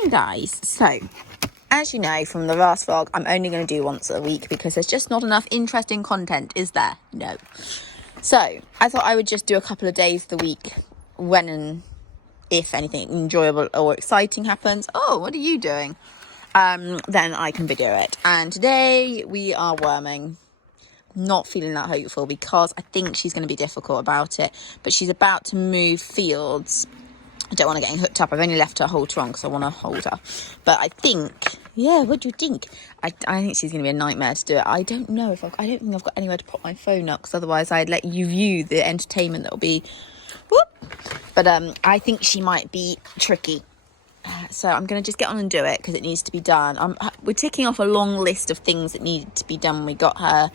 morning, guys. So, as you know from the last vlog, I'm only going to do once a week because there's just not enough interesting content, is there? No. So, I thought I would just do a couple of days of the week when and if anything enjoyable or exciting happens. Oh, what are you doing? Then I can video it. And today we are worming. Not feeling that hopeful because I think she's going to be difficult about it. But she's about to move fields. I don't want to get hooked up. I've only left her halter on because I want to hold her. But I think, yeah, what do you think? I think she's going to be a nightmare to do it. I don't know if I don't think I've got anywhere to put my phone up because otherwise I'd let you view the entertainment that will be. Whoop. But I think she might be tricky. So I'm going to just get on and do it because it needs to be done. We're ticking off a long list of things that needed to be done when we got her.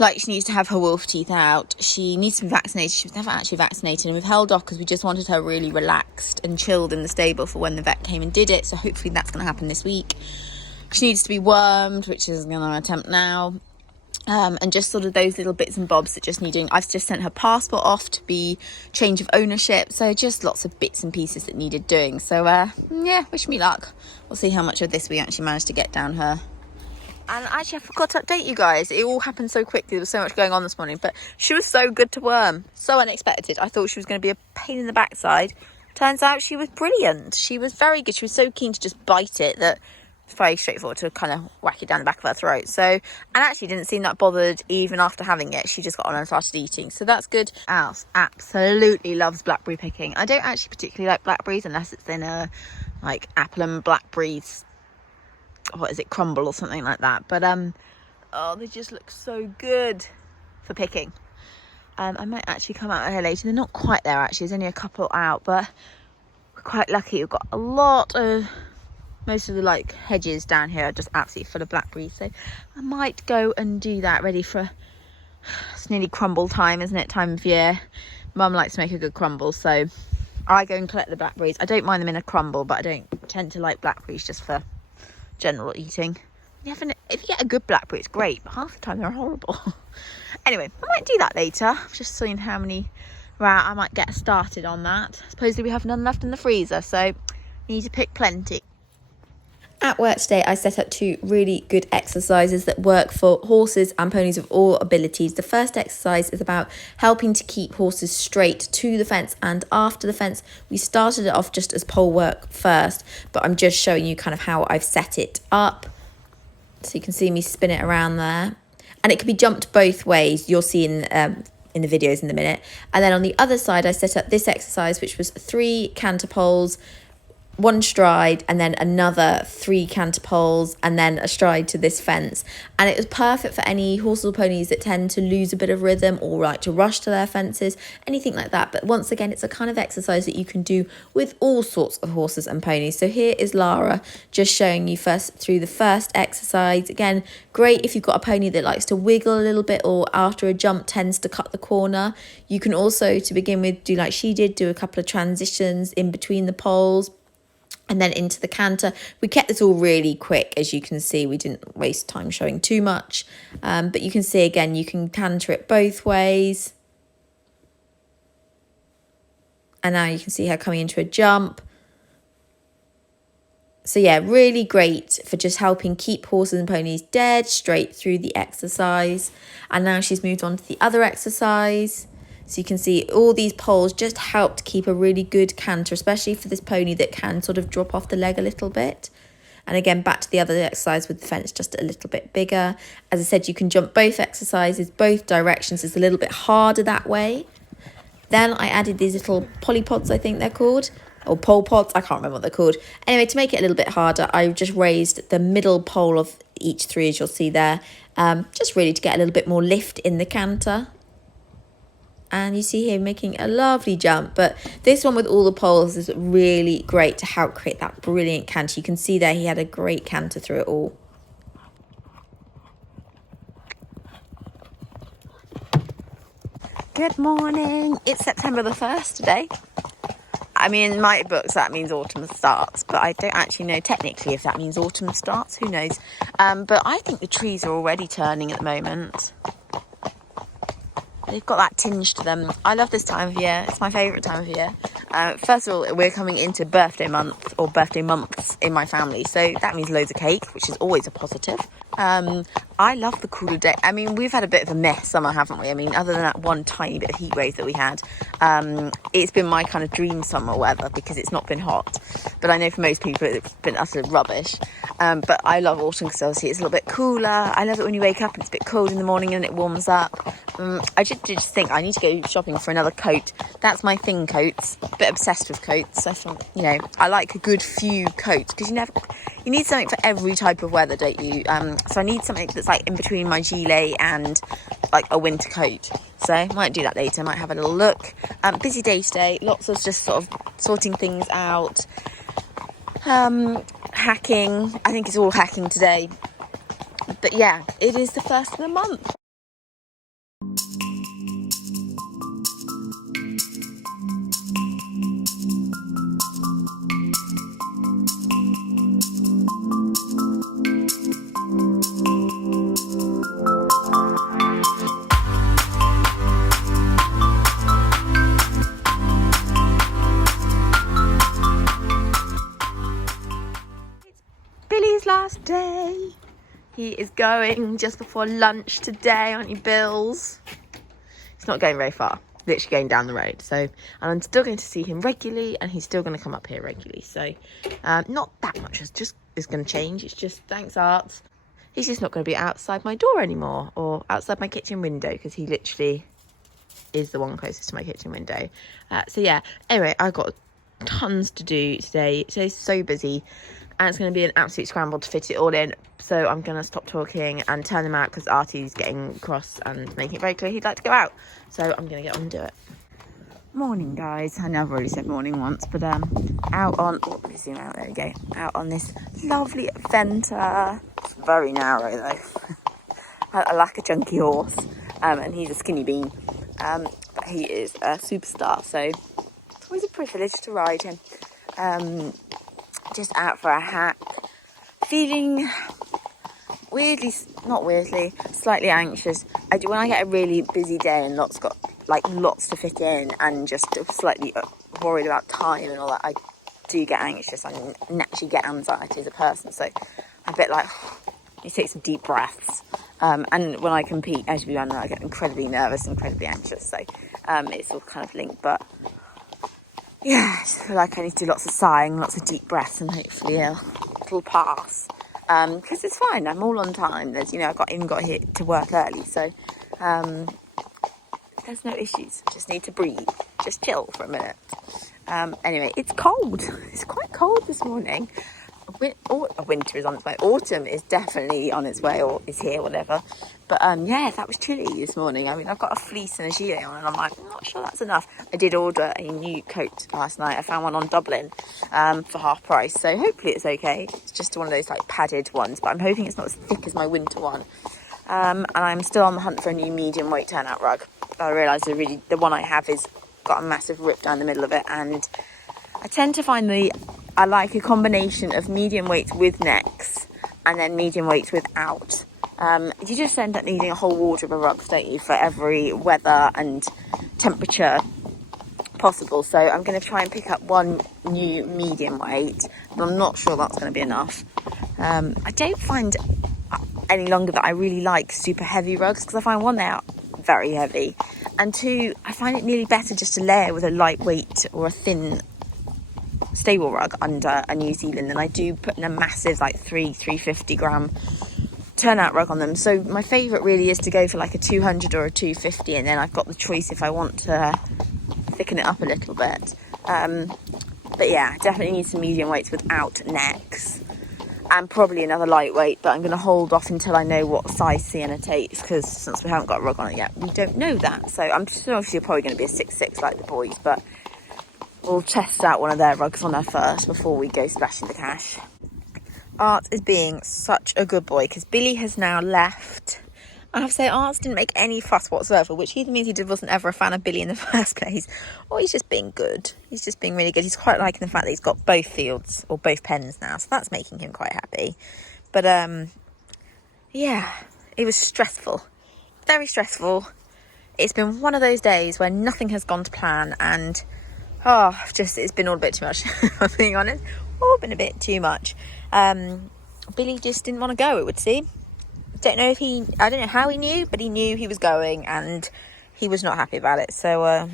Like, she needs to have her wolf teeth out. She needs to be vaccinated. She was never actually vaccinated. And we've held off because we just wanted her really relaxed and chilled in the stable for when the vet came and did it. So hopefully that's going to happen this week. She needs to be wormed, which is going to attempt now. And just sort of those little bits and bobs that just need doing. I've just sent her passport off to be change of ownership. So just lots of bits and pieces that needed doing. So, yeah, wish me luck. We'll see how much of this we actually managed to get down her. And actually, I forgot to update you guys. It all happened so quickly. There was so much going on this morning. But she was so good to worm. So unexpected. I thought she was going to be a pain in the backside. Turns out she was brilliant. She was very good. She was so keen to just bite it that it's very straightforward to kind of whack it down the back of her throat. So, and actually didn't seem that bothered even after having it. She just got on and started eating. So that's good. Alice absolutely loves blackberry picking. I don't actually particularly like blackberries unless it's in a, like, apple and blackberries, what is it, crumble or something like that. But oh, they just look so good for picking. I might actually come out here later. They're not quite there actually, there's only a couple out, but we're quite lucky. We've got a lot of, most of the like hedges down here are just absolutely full of blackberries, so I might go and do that, ready for, it's nearly crumble time, isn't it, time of year. Mum likes to make a good crumble, so I go and collect the blackberries. I don't mind them in a crumble, but I don't tend to like blackberries just for general eating. If you get a good blackberry, it's great, but half the time they're horrible. Anyway, I might do that later. I've just seen how many I might get started on that. Supposedly we have none left in the freezer, so need to pick plenty. At work today, I set up 2 really good exercises that work for horses and ponies of all abilities. The first exercise is about helping to keep horses straight to the fence and after the fence. We started it off just as pole work first, but I'm just showing you kind of how I've set it up. So you can see me spin it around there. And it can be jumped both ways. You'll see in the videos in a minute. And then on the other side, I set up this exercise, which was 3 canter poles, 1 stride, and then another 3 canter poles, and then a stride to this fence. And it was perfect for any horses or ponies that tend to lose a bit of rhythm or like to rush to their fences, anything like that. But once again, it's a kind of exercise that you can do with all sorts of horses and ponies. So here is Lara just showing you first through the first exercise. Again, great if you've got a pony that likes to wiggle a little bit or after a jump tends to cut the corner. You can also, to begin with, do like she did, do a couple of transitions in between the poles and then into the canter. We kept this all really quick, as you can see. We didn't waste time showing too much. But you can see, again, you can canter it both ways. And now you can see her coming into a jump. So yeah, really great for just helping keep horses and ponies dead straight through the exercise. And now she's moved on to the other exercise. So you can see all these poles just help to keep a really good canter, especially for this pony that can sort of drop off the leg a little bit. And again, back to the other exercise with the fence just a little bit bigger. As I said, you can jump both exercises, both directions. It's a little bit harder that way. Then I added these little polypods, I think they're called, or pole pods. I can't remember what they're called. Anyway, to make it a little bit harder, I just raised the middle pole of each 3, as you'll see there, just really to get a little bit more lift in the canter. And you see here making a lovely jump. But this one with all the poles is really great to help create that brilliant canter. You can see there he had a great canter through it all. Good morning. It's September the 1st today. I mean, in my books that means autumn starts, but I don't actually know technically if that means autumn starts. Who knows? But I think the trees are already turning at the moment. They've got that tinge to them. I love this time of year. It's my favourite time of year. First of all, we're coming into birthday month or birthday months in my family, so that means loads of cake, which is always a positive. I love the cooler day. I mean, we've had a bit of a mess summer, haven't we? I mean, other than that one tiny bit of heat wave that we had, it's been my kind of dream summer weather because it's not been hot. But I know for most people it's been utter rubbish. But I love autumn because obviously it's a little bit cooler. I love it when you wake up and it's a bit cold in the morning and it warms up. I just think I need to go shopping for another coat. That's my thing, coats. A bit obsessed with coats. I thought, I like a good few coats because you need something for every type of weather, don't you? So I need something that's like in between my gilet and like a winter coat. So I might do that later. I might have a little look. Busy day today. Lots of just sort of sorting things out. Hacking. I think it's all hacking today. But yeah, it is the first of the month. Last day. He is going just before lunch today, aren't you, Bills? He's not going very far, literally going down the road. So, and I'm still going to see him regularly, and he's still going to come up here regularly. So, not that much is going to change. It's just thanks, Art. He's just not going to be outside my door anymore, or outside my kitchen window, because he literally is the one closest to my kitchen window. So yeah. Anyway, I've got tons to do today. Today's so busy. And it's going to be an absolute scramble to fit it all in. So I'm going to stop talking and turn them out because Artie's getting cross and making it very clear he'd like to go out. So I'm going to get on and do it. Morning, guys. I know I've already said morning once, but out on... Oh, let me zoom out. There we go. Out on this lovely adventure. It's very narrow, though. I like a chunky horse. And he's a skinny bean. But he is a superstar. So it's always a privilege to ride him. Just out for a hack, feeling slightly anxious. When I get a really busy day and lots to fit in and just slightly worried about time and all that, I do get anxious. I naturally get anxiety as a person, so I'm a bit like, you take some deep breaths. And when I compete, as you know, I get incredibly nervous, incredibly anxious, so it's all kind of linked, but yeah, I just feel like I need to do lots of sighing, lots of deep breaths, and hopefully it'll pass. Because it's fine, I'm all on time. There's, I even got here to work early, so there's no issues. Just need to breathe, just chill for a minute. Anyway, it's cold. It's quite cold this morning. Winter is on its way. Autumn is definitely on its way, or is here, whatever. But yeah, that was chilly this morning. I mean, I've got a fleece and a gilet on, and I'm like, I'm not sure that's enough. I did order a new coat last night. I found one on Dublin for half price, so hopefully it's okay. It's just one of those like padded ones, but I'm hoping it's not as thick as my winter one. And I'm still on the hunt for a new medium weight turnout rug. I realised the one I have is got a massive rip down the middle of it, and I tend to find I like a combination of medium weights with necks and then medium weights without. You just end up needing a whole wardrobe of rugs, don't you, for every weather and temperature possible. So I'm going to try and pick up one new medium weight, but I'm not sure that's going to be enough. I don't find any longer that I really like super heavy rugs, because I find one, they are very heavy, and two, I find it nearly better just to layer with a lightweight or a thin stable rug under a New Zealand than I do putting a massive like 350 gram turnout rug on them. So my favourite really is to go for like a 200 or a 250, and then I've got the choice if I want to thicken it up a little bit. But yeah, definitely need some medium weights without necks, and probably another lightweight, but I'm going to hold off until I know what size Sienna takes, because since we haven't got a rug on it yet, we don't know that. So I'm sure she's probably going to be a 6'6" like the boys, but we'll test out one of their rugs on her first before we go splashing the cash. Art is being such a good boy, because Billy has now left. I have to say, Art didn't make any fuss whatsoever, which either means he wasn't ever a fan of Billy in the first place, or he's just being good. He's just being really good. He's quite liking the fact that he's got both fields, or both pens now, so that's making him quite happy. But yeah, it was stressful. Very stressful. It's been one of those days where nothing has gone to plan, and It's been all a bit too much, if I'm being honest. All been a bit too much. Billy just didn't want to go, it would seem. I don't know how he knew, but he knew he was going and he was not happy about it. So,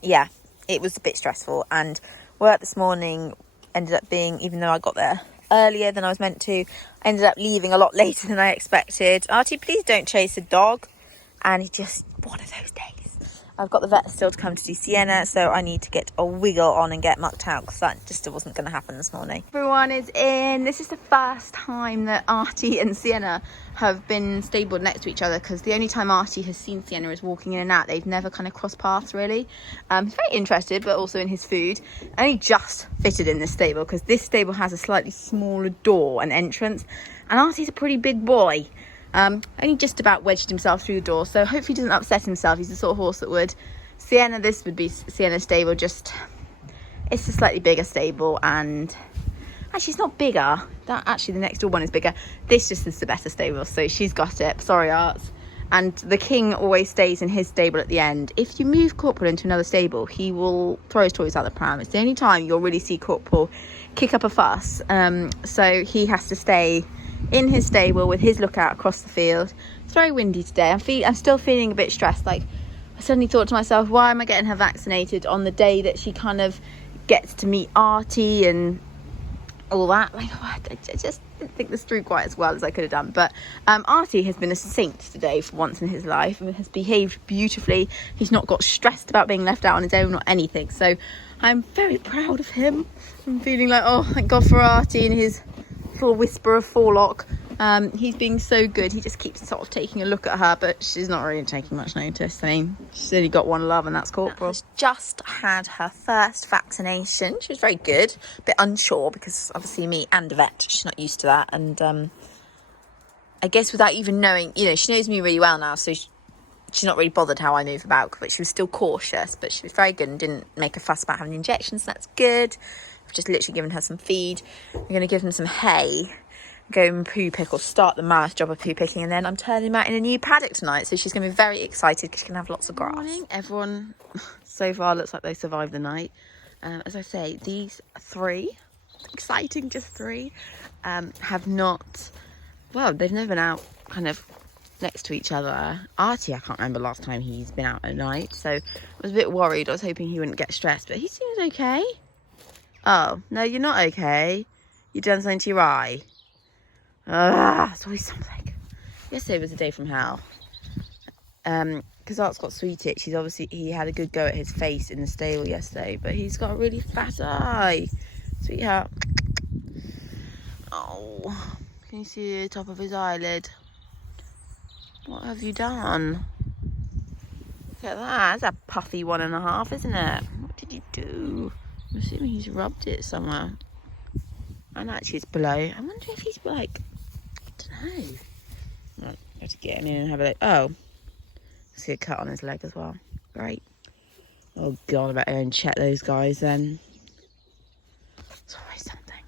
yeah, it was a bit stressful. And work this morning ended up being, even though I got there earlier than I was meant to, I ended up leaving a lot later than I expected. Artie, please don't chase a dog. And it's just one of those days. I've got the vet still to come to see Sienna, so I need to get a wiggle on and get mucked out because that just wasn't going to happen this morning. Everyone is in. This is the first time that Artie and Sienna have been stabled next to each other, because the only time Artie has seen Sienna is walking in and out. They've never kind of crossed paths really. He's very interested, but also in his food. I only just fitted in this stable because this stable has a slightly smaller door and entrance, and Artie's a pretty big boy. Only just about wedged himself through the door, so hopefully he doesn't upset himself. He's the sort of horse that would. Sienna, this would be Sienna's stable, just it's a slightly bigger stable, and actually it's not bigger. The next door one is bigger. This just is the better stable, so she's got it. Sorry, Arts. And the king always stays in his stable at the end. If you move Corporal into another stable, he will throw his toys out the pram. It's the only time you'll really see Corporal kick up a fuss. So he has to stay in his stable with his lookout across the field. It's very windy today. I'm still feeling a bit stressed. Like, I suddenly thought to myself, why am I getting her vaccinated on the day that she kind of gets to meet Artie and all that? Like, I just didn't think this through quite as well as I could have done. But Artie has been a saint today for once in his life and has behaved beautifully. He's not got stressed about being left out on his own or anything. So I'm very proud of him. I'm feeling like, oh, thank God for Artie and his full whisper of forelock. He's being so good. He just keeps sort of taking a look at her, but she's not really taking much notice. I mean, she's only got one love, and that's Corporal. She's just had her first vaccination. She was very good, a bit unsure because obviously me and the vet, she's not used to that. And I guess without even knowing, she knows me really well now, so she's not really bothered how I move about, but she was still cautious. But she was very good and didn't make a fuss about having injections. So that's good. I've just literally given her some feed. I'm going to give them some hay, go and poo pick, or start the mammoth job of poo picking, and then I'm turning them out in a new paddock tonight, so she's going to be very excited because she can have lots of grass. Morning. Everyone so far looks like they survived the night. As I say, these three, exciting, just three, have not, well, they've never been out kind of next to each other. Artie, I can't remember last time he's been out at night, so I was a bit worried. I was hoping he wouldn't get stressed, but he seems okay. Oh, no, you're not okay. You've done something to your eye. It's always something. Yesterday was a day from hell. Because Art's got sweet itch. He had a good go at his face in the stable yesterday, but he's got a really fat eye. Sweetheart. Oh, can you see the top of his eyelid? What have you done? Look at that. That's a puffy 1.5, isn't it? What did you do? I'm assuming he's rubbed it somewhere. And actually it's below. I wonder if he's like, I don't know. Right, I have to get him in and have a look. Oh, see a cut on his leg as well. Great. Oh God, I better go and check those guys then. It's always something.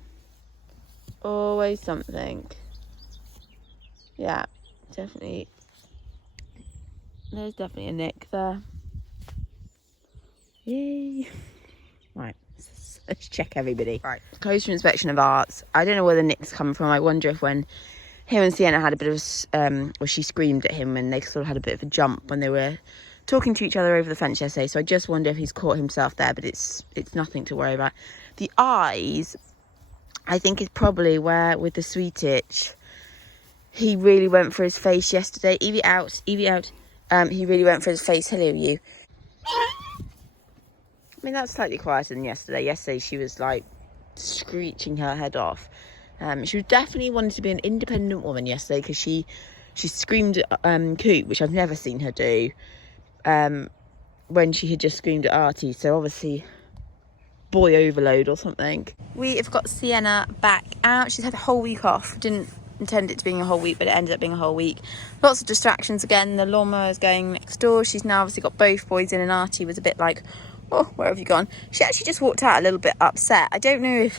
Always something. Yeah, definitely. There's definitely a nick there. Yay. Right. Let's check everybody. Right, closer inspection of Arts. I don't know where the nick's coming from. I wonder if when him and Sienna had a bit of, or she screamed at him and they sort of had a bit of a jump when they were talking to each other over the fence yesterday. So I just wonder if he's caught himself there, but it's nothing to worry about. The eyes, I think, is probably where with the sweet itch, he really went for his face yesterday. Evie out. He really went for his face. Hello, you. I mean, that's slightly quieter than yesterday. Yesterday, she was, like, screeching her head off. She was definitely wanted to be an independent woman yesterday because she screamed at Coop, which I've never seen her do, when she had just screamed at Artie. So, obviously, boy overload or something. We have got Sienna back out. She's had a whole week off. Didn't intend it to being a whole week, but it ended up being a whole week. Lots of distractions again. The lawnmower is going next door. She's now obviously got both boys in, and Artie was a bit like, oh, where have you gone? She actually just walked out a little bit upset. I don't know if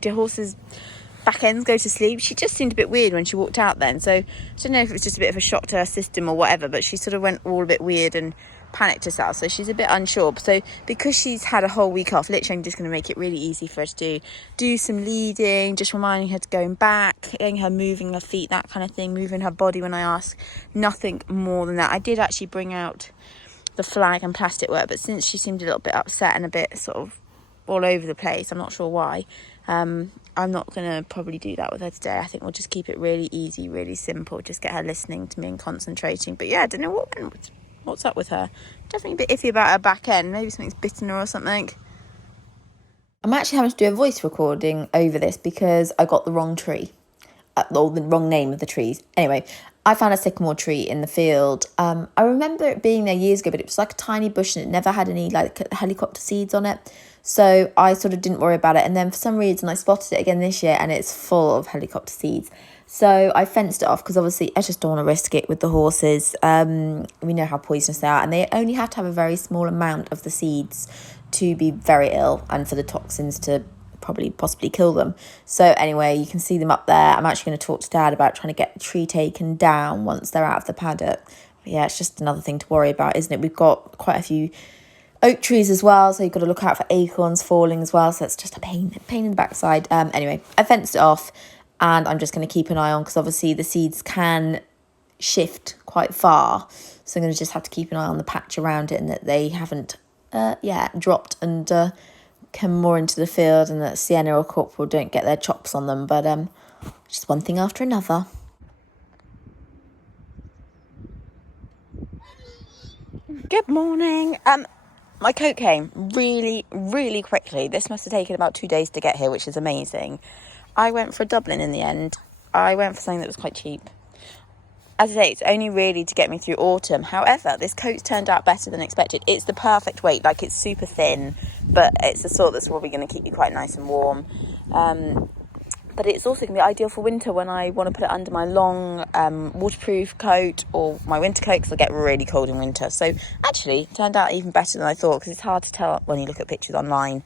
the horse's back ends go to sleep. She just seemed a bit weird when she walked out then. So I don't know if it was just a bit of a shock to her system or whatever, but she sort of went all a bit weird and panicked herself, so she's a bit unsure. So because she's had a whole week off, literally I'm just going to make it really easy for her to do some leading, just reminding her to going back, getting her moving her feet, that kind of thing, moving her body when I ask. Nothing more than that. I did actually bring out the flag and plastic work, but since she seemed a little bit upset and a bit sort of all over the place, I'm not sure why, I'm not going to probably do that with her today. I think we'll just keep it really easy, really simple, just get her listening to me and concentrating. But yeah, I don't know what's up with her. Definitely a bit iffy about her back end. Maybe something's bitten her or something. I'm actually having to do a voice recording over this because I got the wrong tree. Or the wrong name of the trees. Anyway, I found a sycamore tree in the field. I remember it being there years ago, but it was like a tiny bush and it never had any like helicopter seeds on it. So I sort of didn't worry about it. And then for some reason I spotted it again this year and it's full of helicopter seeds. So I fenced it off because obviously I just don't want to risk it with the horses. We know how poisonous they are and they only have to have a very small amount of the seeds to be very ill and for the toxins to possibly kill them. So anyway, you can see them up there. I'm actually going to talk to Dad about trying to get the tree taken down once they're out of the paddock. But yeah, it's just another thing to worry about, isn't it? We've got quite a few oak trees as well, so you've got to look out for acorns falling as well, so it's just a pain in the backside. Anyway, I fenced it off and I'm just going to keep an eye on because obviously the seeds can shift quite far, so I'm going to just have to keep an eye on the patch around it and that they haven't dropped and come more into the field and that Sienna or Corporal don't get their chops on them. But just one thing after another. Good morning. My coat came really, really quickly. This must have taken about 2 days to get here, which is amazing. I went for Dublin in the end. I went for something that was quite cheap. As I say, it's only really to get me through autumn. However, this coat's turned out better than expected. It's the perfect weight, like it's super thin, but it's the sort that's probably going to keep you quite nice and warm. But it's also going to be ideal for winter when I want to put it under my long waterproof coat or my winter coat because I get really cold in winter. So actually, it turned out even better than I thought because it's hard to tell when you look at pictures online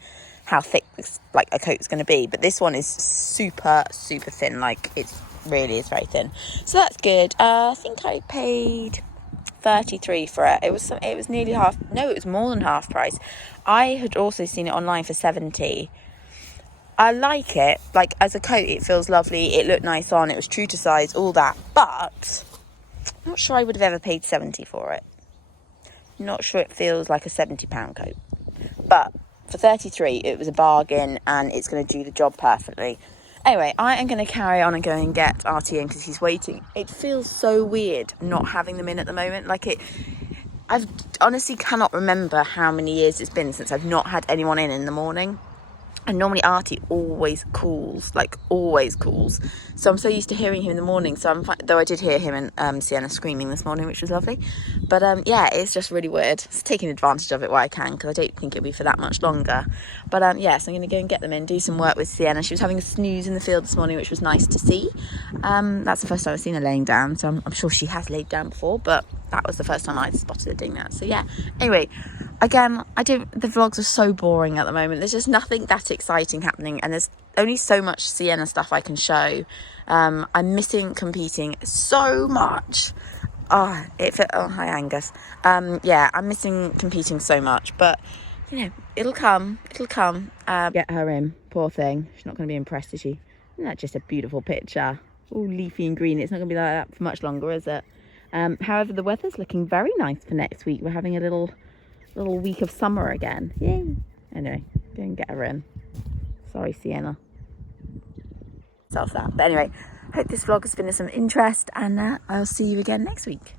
how thick like a coat's going to be. But this one is super, super thin. Like it really is very thin. So that's good. I think I paid 33 for it. It was nearly half. No, it was more than half price. I had also seen it online for 70. I like it, like as a coat it feels lovely, it looked nice on, it was true to size, all that, but I'm not sure I would have ever paid 70 for it. Not sure it feels like a £70 coat, but for 33 it was a bargain and it's going to do the job perfectly. Anyway, I am going to carry on and go and get RT in because he's waiting. It feels so weird not having them in at the moment, I've honestly cannot remember how many years it's been since I've not had anyone in the morning. And normally Artie always calls. So I'm so used to hearing him in the morning. So though I did hear him and Sienna screaming this morning, which was lovely. But yeah, it's just really weird. It's taking advantage of it where I can because I don't think it'll be for that much longer. But so I'm going to go and get them in, do some work with Sienna. She was having a snooze in the field this morning, which was nice to see. That's the first time I've seen her laying down. So I'm sure she has laid down before, but that was the first time I spotted her doing that. So yeah, anyway, again, the vlogs are so boring at the moment. There's just nothing that exciting happening and there's only so much Sienna stuff I can show. I'm missing competing so much. Hi Angus. I'm missing competing so much, but you know, it'll come. Get her in, poor thing. She's not going to be impressed, is she? Isn't that just a beautiful picture? All leafy and green. It's not going to be like that for much longer, is it? However, the weather's looking very nice for next week. We're having a little week of summer again. Yay. Anyway, go and get her in. Sorry, Sienna. But anyway, hope this vlog has been of some interest and I'll see you again next week.